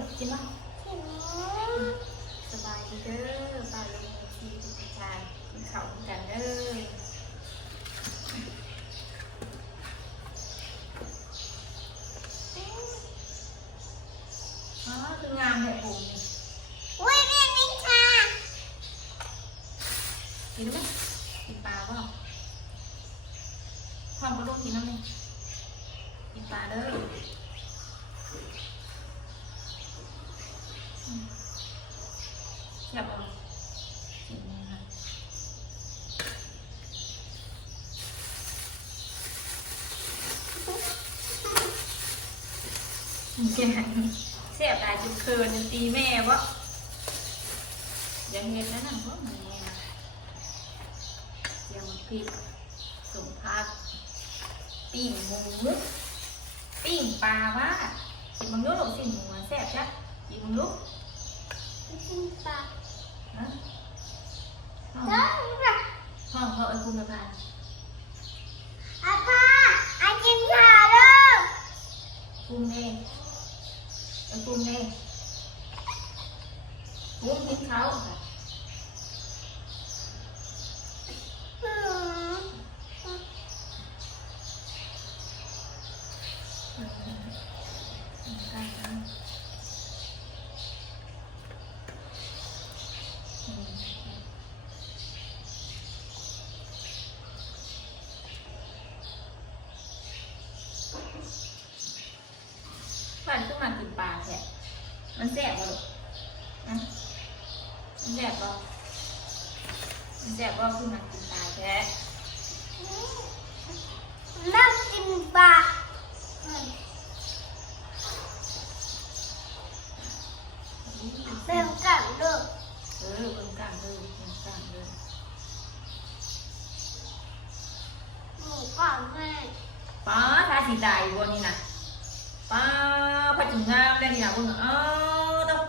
ลูกกินบ้างกินสบายดีเด้อป้าลุงทีทุกชายกินข้าวกันเด้อคืองามแห่ปุ่มนี่ อุ้ยแม่ไม่ค่ะ กินไหมกินปลาเปล่าความกระดูกกินน้ำไหมกินปลาเด้ออืมแซ่บเอากินนี่ค่ะแก เสียบตายจุดเคินจะตีแม่วะยังเห็นแล้วนะเพราะแม่นะเสียงพริกสมพักปิ้งหมูปิ้งปลาว่ากินมังลุกหรอกสิหมูอะแซ่บจ้ะกินมังลุกกินปลานะห้องเด้อค่ะห้องเขาไอ้คุณมาพาน อาป้าอากินข้าวเด้อ กุ้งเน่ไอ้กุ้งเน่กุ้งกิน เขาค่ะหืมอืมอืมใกล้แล้วอืมฝันขึ้นมากินปลาแท้มันแสบบ่ลูกนะมันแสบบ่มันแสบบ่ขึ้นมากินปลาแท้ นั่งกินปลา เป็นกันเด้อเออเป็นกลางเลยเป็นกลางเลยหมูกรอบแม่ป้าทาสีตายบนนี่นะป้าพัดถึงงามได้นี่นะเบิ่งเออต้อง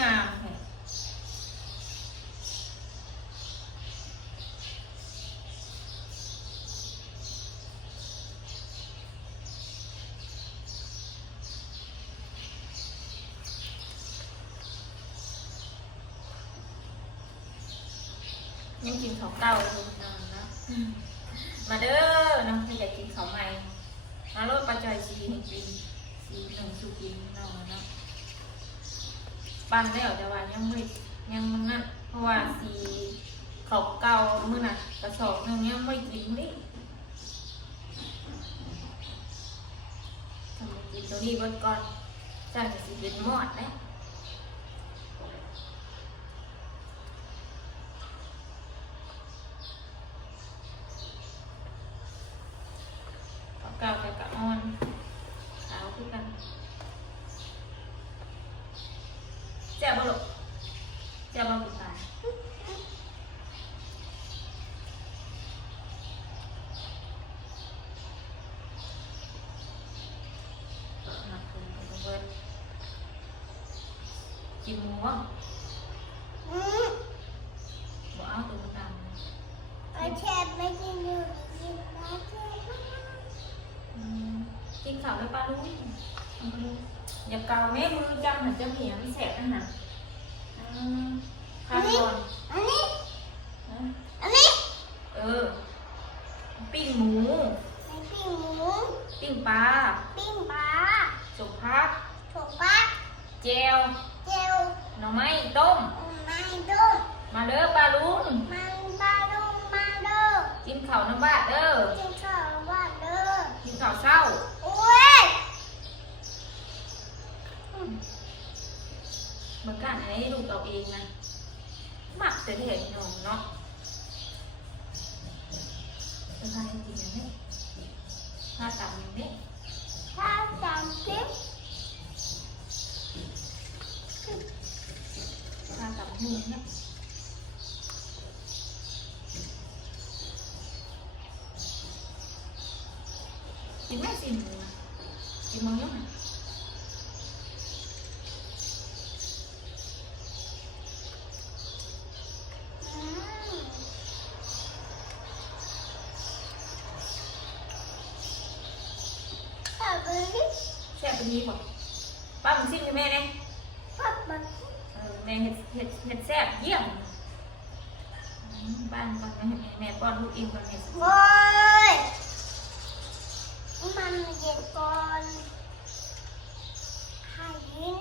งามแท้ยังกินของเก่าอยู่นะนะมาเด้อเนาะไม่อยากกินของใหม่ มาโลดปัจจัยสีหนึ่งปีสีหนึ่งสุกินเนาะเนาะปั้นได้ออกแต่ว่ายังไม่ยังมันนั่นเพราะว่าสีเขาเก่ามื่อน่ะกระสอบหนึงยังไม่กินนี่ทำกินตัวนี้ก่อนก่อนจังสีเป็นหมอดนะเขาเก่าแต่กะอ่อนขาวคือกันแจ่บบ่ลูกแจ่บบ่กินตาย นักคุณเบิร์ด กินหมูอะอืมบ่เอาตัวมันดำนะอาเชฟไม่กินอยู่กินอาเชฟอืมกินข้าวแล้วปลาลูกเอาไปลูกอย่าเกาแม่มือจำหันจะเหมียไม่แสบนะฮะอืมข้าวก่อน อันนี้ นะ อันนี้ เออ ปิ้งหมู ไอปิ้งหมู ปิ้งปลา ปิ้งปลา สมพัก ถั่วปัก เจล เจล หน่อไม้ต้ม ไม่ดุ้ มาเด้อปลาลุง มันปลาดุงมาเด้อ กินข้าวน้ำบาดเด้อ กินข้าวว่าเด้อ กินข้าวเช้า โอ้ย เหมือนกันอันนี้ลูกเราเองนะหมักแต่เห็นหนองเนาะสบายจริงๆนะเนี่ยหน้าตาอย่างนี้ ถ้าจำคลิป หน้าตาหูเนี่ยกินไม่สิหมูนะกินมังยังไง อืมถ้าไป นี่ แซ่บเป็นนี้บ่ป้ามึงซิมให้แม่เนี่ยปั๊บมันเออแม่เห็ดเห็ดเห็ดแซ่บเยี่ยมอืมบ้านก่อนนะให้แม่แม่ป้อนลูกเองก่อนเห็ดโอ้ยมันเย็นก่อนหายิน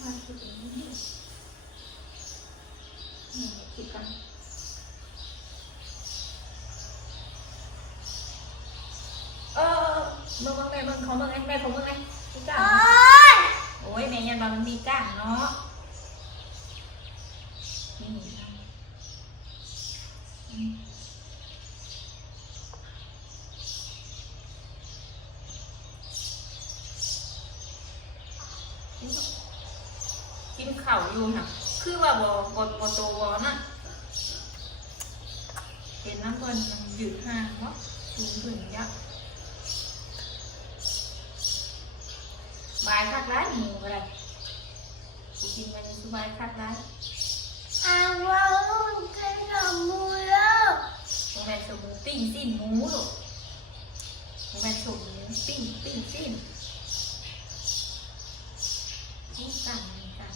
มาคิดอย่างนี้นี่คิดกันเออ เบิ่งเบิ่งแม่เบิ่งเขาเบิ่งไงแม่ผมเบิ่งไงมีก้างโอ้ไหมยโอ้ยแม่ยันบามันมีก้างเนาะนี่นะอืมกินข้าวอยู่น่ะ คือว่าบ่บ่บ่โตบ่น่ะเห็นน้ำเพิ่นมันยืดห่างเนาะสูงขึ้นยักษ์ บายคักร้ายหมูก็ได้กูกินมันสบายคักร้ายเอาว่าอุ่นกันหน่อมือแล้วโมแมนสมหมูปิ้งสิ้นหมูลูกโมแมนสมหมูปิ้งปิ้งสิ้นนี่สั่งนี่สั่ง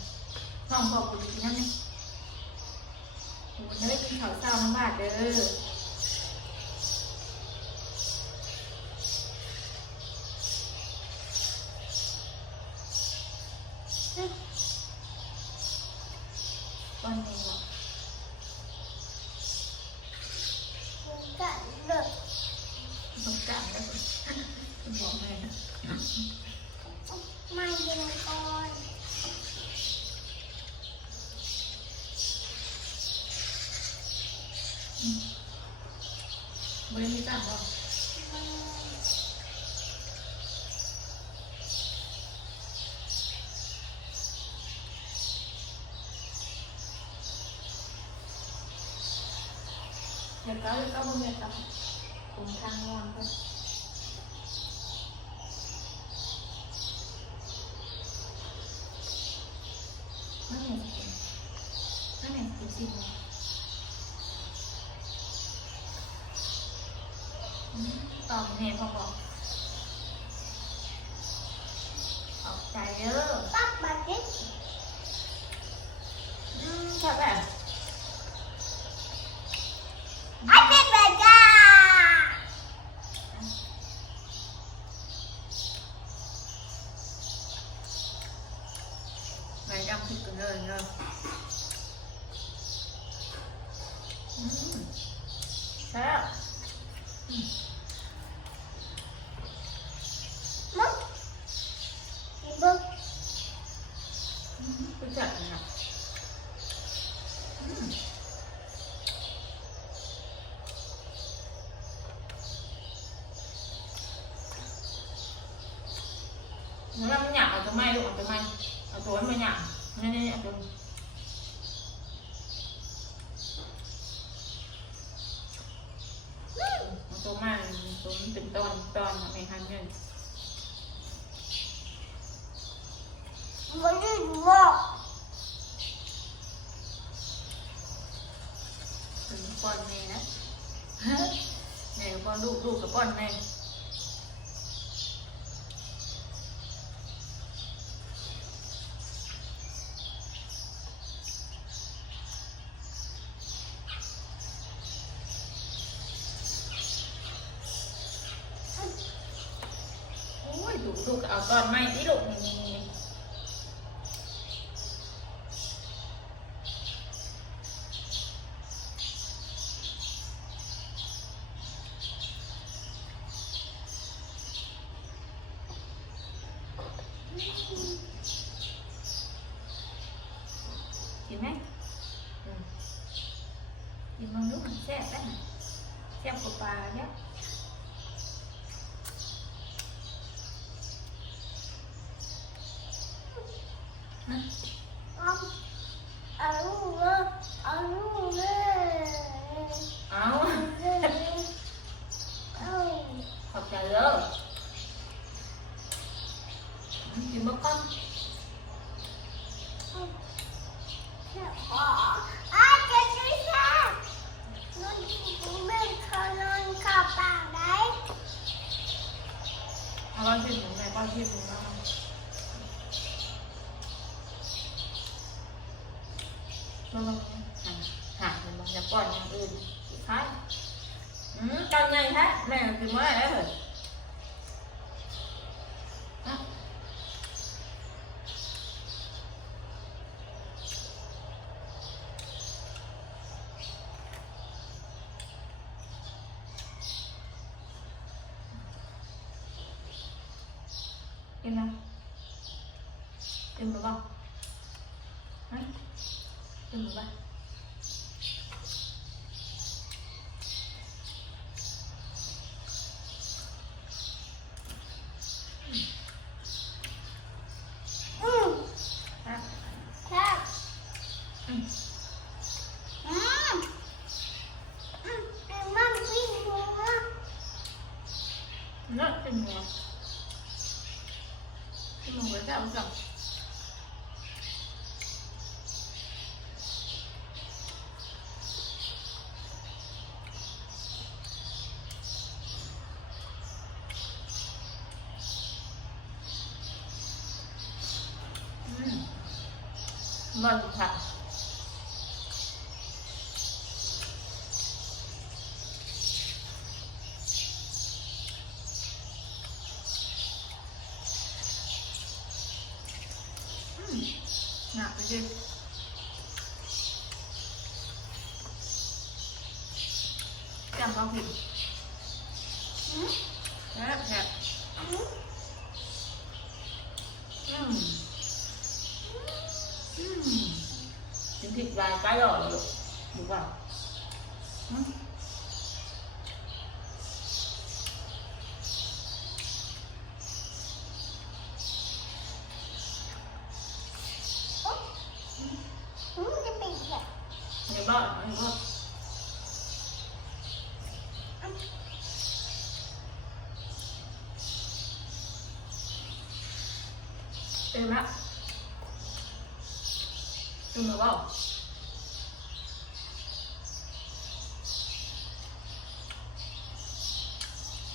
น้องบอกกูดีนั่นไหมโอ้ยจะได้กินข้าวเช้าน้ำบาดเด้อ ก้อนหนึ่งหรอ กันเด็ก ต้องกลับแล้วคุณบอกแม่นะ มาเย็นก่อน ไม่ได้มีกลับหรอ เดี๋ยวก็เดี๋ยวก็บ่แม่กลับผมทางงอนก็นั่นไงนั่นไงดูสิอืมตอบแม่พอบอกออกใจเด้อ ปั๊บมาดิ อืมชอบแบบ ไอ้เป็นแบบจ้า ไปดำผิดกันเลยเนาะอืมแซ่บ มั้งกินบึก อืม รู้จักนะครับล้วมันอยากเอาตัวไม้ลูกเอาตัวไม้เอาตัวมันอยากนี่นี่เอาตัวเอาตัวไม้ตัวมันเป็นตอนตอนในฮันเนี่ย มันจะบอก เป็นป้อนแม่นะแม่กับป้อนลูกลูกกับป้ อนแม่โอ้ยดูลูกเอาตอนไม่ที่ลูกนี่นี่นี่กินไหมอืมกินมันลูกมันแซ่บได้ไหมแซ่บกว่าปลาเนี่ย เอาเอาลูกเลยเอาลูกเลย กินมะก้อน อ๋ออาจจะช่วยแซ่บนุ่นมึงเขานอนเข้าปากได้ เอาก้อนที่หนูแม่ก้อนที่หนูแล้วมันมันหันหันมันมันจะป้อนอย่างอื่นสุดท้ายอืมตอนใหญ่แท้ แม่กิ trên mùa. Trên mùa với gạo rộng ngon thật Cầm bao thịt อืม Đẹp, đẹp อืม Ừm. Ừm. Miếng thịt vài cái rồi được Đúng vào Ừm. Êm được không?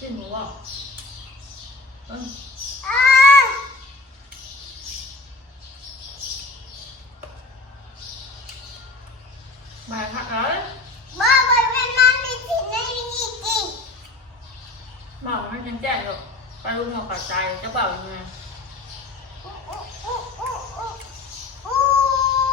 Êm được không? Ừ. อ้า Bài thật đấy บ้าไปเป็นมันมีสิ่งในนี้จริง Bảo nó nhanh chạy được Ba luôn một cả tài cho bảo như này อู้อู้อู้อู้อู้อู้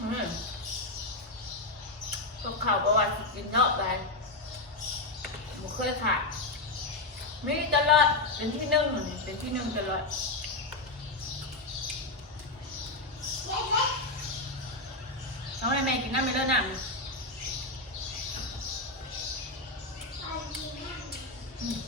อืมก็ ข่าวประวัติกินเนาะไปหมูเคยขาดมีตลอดเป็นที่หนึ่งนี่เป็นที่หนึ่งตลอดเล็กเล็กเอาให้แม่กินน้ำไม่เลิกน้ำนี่ อันนี้นะ อืม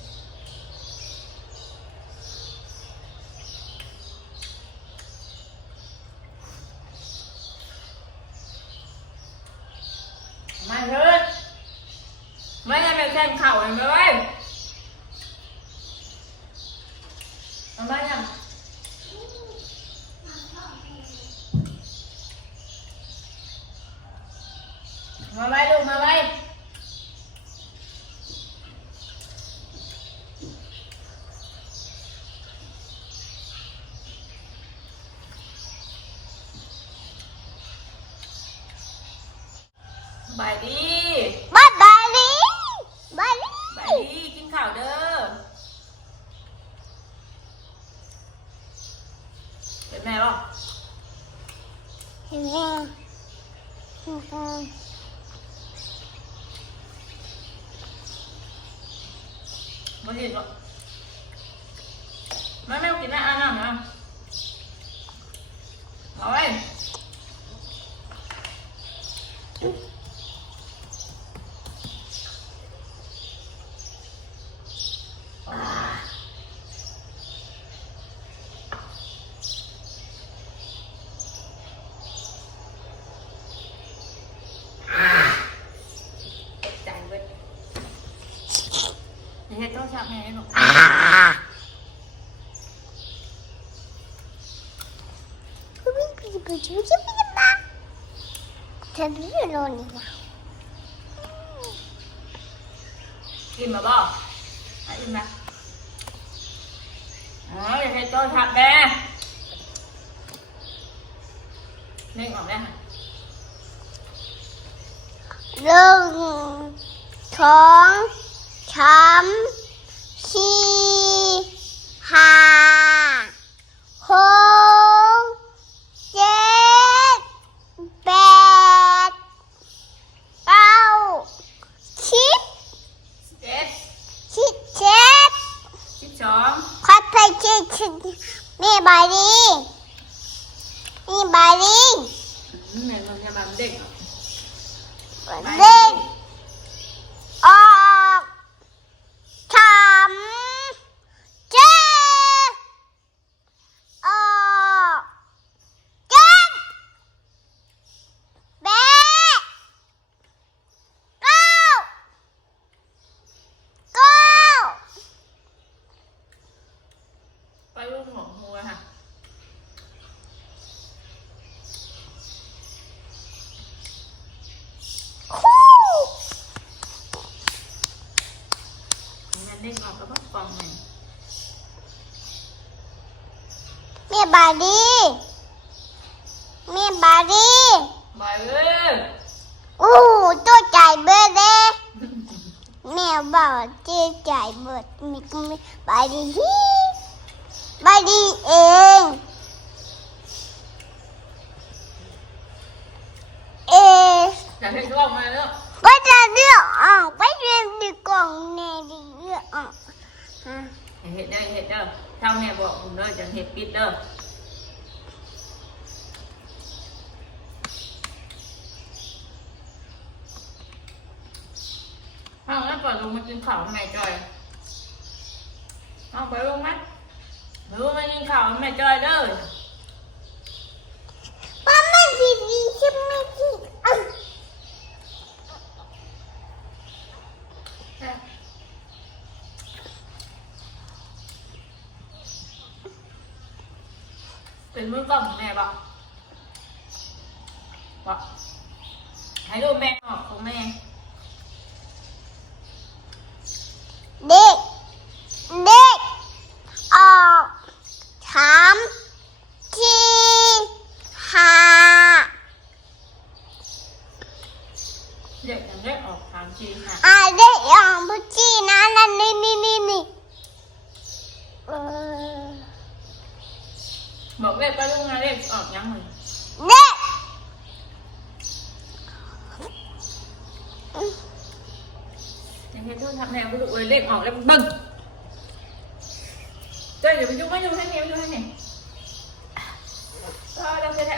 มาเถิดไม่ได้ไปแข่งเข่าเลยไหมเว้ย เอามายัง มาไว้ลูกมาไว้บายดี บ้าบาลีบาลี บายดีกินข้าวเด้อเป็นแม่ป่ะ เห็นไหมเห็นไหม ม่เห็นหรอกแม่ไม่กินนะอะนั่งนะเอาไว้ ไปช่วยช่วยพี่บ้าเธอรู้อยู่โน่นนี่นะกินมาบ่ให้อิ่มนะอ๋ออย่าให้โจ้ทับแม่เล่งออกได้ค่ะ หนึ่งสองสามสี่ห้าหกเจ็ดแปดเก้าสิบ สิบเอ็ด สิบเจ็ด สิบสอง คั ดไปชิดชิดนี่บาลีนี่บาลี อืมเนี่ยมันจะแบบเด็ก เล่นออกทำเจ็ดออกเจ็ดแปดเก้าเก้า ไปลูกหัวหัวค่ะ คู่ งั้นเด้งออกแล้วก็ฟองหนึ่ง แม่บาลีแม่บาลีบอยเอ้ยอู้ตัวใจเบิดเลยแม่บอกตัวใจเบิดมีก็ไม่บาลีฮีบาลีเองเออยากให้กล้องมาเนาะก็จะเลือกออกไปเรียนดีกล่องแน่ดีเลือกออกฮะเห็ดเด้อเห็ดเด้อเท่าแม่บอกผมเด้อจะเห็ดปิดเด้อเอาแล้วปล่อยล งมากินข้าวแม่จอย เอาไปลงไหมหรือมากินข้าวแม่จอยเด้อป้าแม่ดีดีใช่ไหมที่อะเป็นมือกล้องของแม่ปะปะให้ดูแม่ออกของแม่ เด็กเด็กออกสามสี่ห้า เด็กยังได้ออกสามทีค่ะ อ่าเด็กออกพุจีนะนั่นนี่นี่นี่นี่เออ บอก เด็กไปลูกงานเด็กออกยังไงเด็กยังให้ดูทำแนวไปดูเอ้ยเล็กออกแล้วบึ้งเจ้าอย่าไปยุ่งไม่ยุ่งให้แนวยุ่งให้แนวก็เราจะได้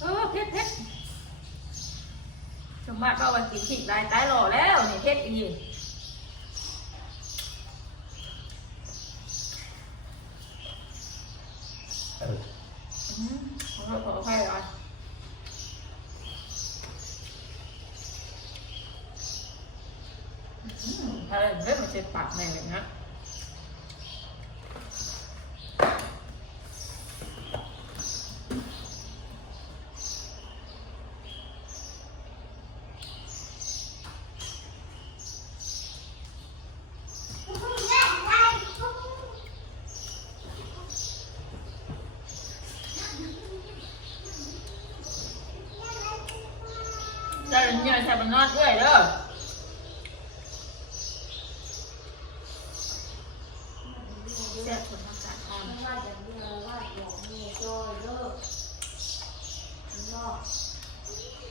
เออเพชรเพชรสมบัติก็วันกินขิงลายตายหล่อแล้วนี่เพชรอีก อืมขอโทษขออภัยก่อน อืมอะไรเล่นมาเช็ดปากแม่เลยนะได้เงินใช้บนนอนเอื้อยเด้อ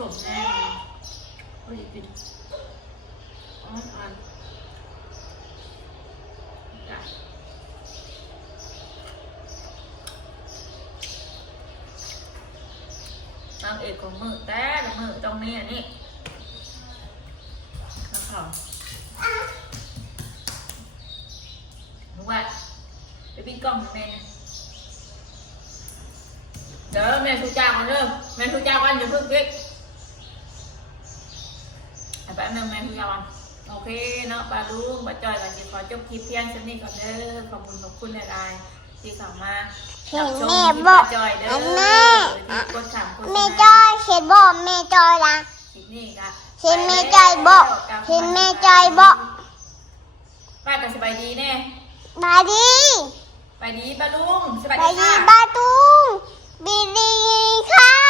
สมแน่โอ้ยกินอ๋ออ่านจ้ะนางเอกของมือแต่ละมือตรงนี้อันนี้นะครับรู้ว่าไปปิ้งกล้องแม่เดี๋ยวแม่ชูจ้ากันเริ่มแม่ชูจ้ากันอย่าเพิ่งปิ๊ก แป๊บนึงแม่ชูจ้ากันโอเคเนาะปลาลุงปลาจอยกันจะขอจบคลิปเพียงเท่านี้ก่อนเด้อขอบคุณขอบคุณหลายๆที่เข้ามาเห็นแม่บอกจอยเด้ออันแม่ที่กดถามกดแม่จอยเห็นบอกแม่จอยละคลิปนี้ค่ะเห็นแม่จอยบอกเห็นแม่จอยบอกป้ากันสบายดีแน่บาดีสบายดีป้าลุงสบายบาดีดีค่ะบาตุงบีดีค่ะติด